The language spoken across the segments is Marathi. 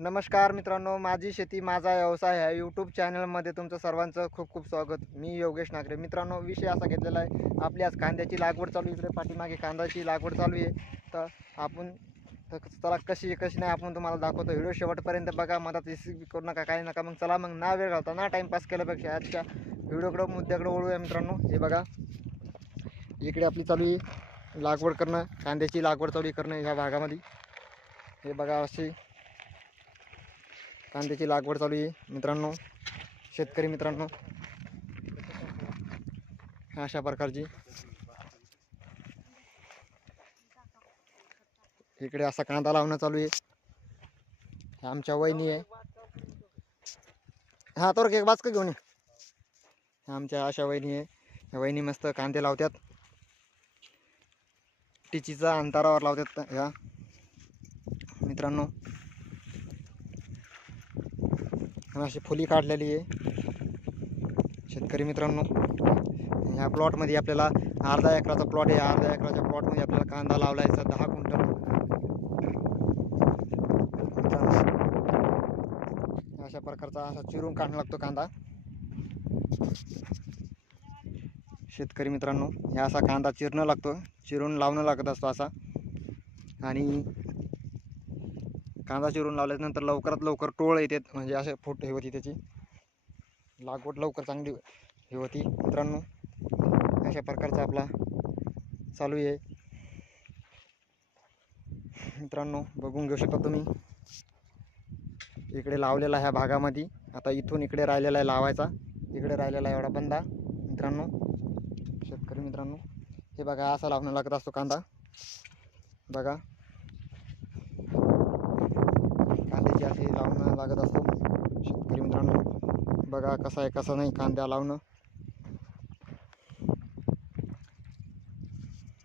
नमस्कार मित्रांनो माझी शेती माझा व्यवसाय ह्या यूट्यूब चॅनलमध्ये तुमचं सर्वांचं खूप खूप स्वागत. मी योगेश नागरे. मित्रांनो विषय असा घेतलेला आहे आपली आज कांद्याची लागवड चालू इकडे पाठीमागे कांद्याची लागवड चालू आहे. तर आपण तर चला कशी कशी नाही आपण तुम्हाला दाखवतो. व्हिडिओ शेवटपर्यंत बघा मदत रिसिव्ह करू नका काही नका. मग चला मग ना वेळ घालता. ना टाईमपास केल्यापेक्षा आजच्या व्हिडिओकडं मुद्द्याकडे ओळूया मित्रांनो. हे बघा. इकडे आपली चालू आहे. लागवड करणं कांद्याची लागवड चालू करणं ह्या भागामध्ये. हे बघा अशी कांद्याची लागवड चालू आहे मित्रांनो. शेतकरी मित्रांनो. अशा प्रकारची. इकडे असा कांदा लावणं चालू आहे. आमच्या वहिनी आहे. हा तर एक बाचका घेऊन ये. ह्या आमच्या अशा वहिनी आहे. ह्या वहिनी मस्त कांदे लावतात टिचीचा अंतरावर लावतात ह्या. मित्रांनो आणि अशी फुली काढलेली आहे. शेतकरी मित्रांनो ह्या प्लॉटमध्ये आपल्याला अर्धा एकराचा प्लॉट आहे. अर्धा एकराच्या प्लॉटमध्ये आपल्याला कांदा लावला आहे दहा क्विंटल. अशा प्रकारचा असा चिरून काढणं लागतो कांदा. शेतकरी मित्रांनो ह्या असा कांदा चिरणं लागतो. चिरून लावणं लागत असतो असा. आणि कांदा चिरून लावल्यानंतर लवकरात लवकर टोळ येते म्हणजे असे फुट हे होती त्याची. लागवड लवकर चांगली हे होती मित्रांनो. अशा प्रकारचा आपला चालू आहे. मित्रांनो बघून घेऊ शकता तुम्ही. इकडे लावलेला ह्या भागामध्ये. आता इथून इकडे राहिलेला आहे लावायचा. इकडे राहिलेला आहे एवढा बंदा. मित्रांनो शेतकरी मित्रांनो हे बघा असा लावणं लागत असतो कांदा. बघा कांद्याची अशी लावणं लागत असतो. शेतकरी मित्रांनो बघा कसं आहे कसं नाही कांद्या लावणं.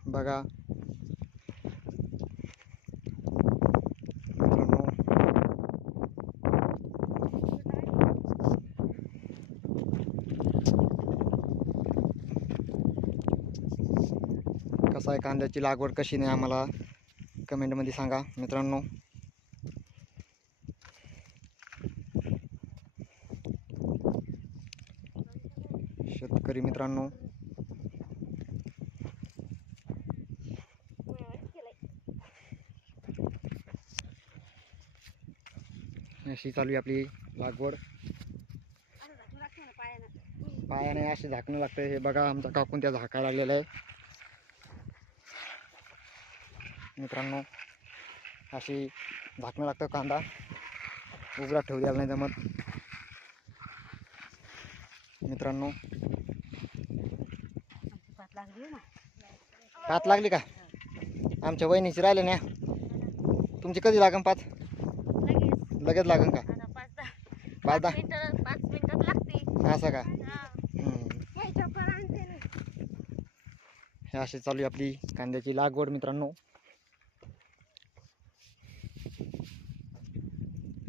बघा. मित्रांनो. कसं आहे कांद्याची लागवड कशी नाही आम्हाला कमेंटमध्ये सांगा मित्रांनो. शेतकरी मित्रांनो. अशी चालू आहे आपली लागवड. पायाने असे झाकणं लागतं हे बघा आमचा काकून त्या झाकायला लागलेला आहे. मित्रांनो अशी झाकणं लागतं कांदा. उघडा ठेवू द्यायला नाही जमत. मित्रांनो. पात लागली का? आमच्या वहिनीची राहिले ना. तुमची कधी लागन पाच लगेच लागन का? पाच दहा पाच मिनिटात लागते. असं का? हा. हे अशी चालू आहे आपली कांद्याची लागवड मित्रांनो.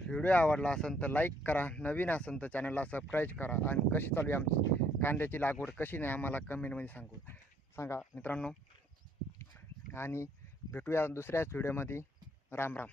व्हिडिओ आवडला असेल तर लाईक करा नवीन असेल तर चॅनलला सबस्क्राईब करा. आणि कशी चालू आहे आमची? कांद्याची लागवड कशी नाही आम्हाला कमेंटमध्ये सांगू. सांगा मित्रांनो. आणि भेटूया दुसऱ्याच व्हिडिओमध्ये राम राम.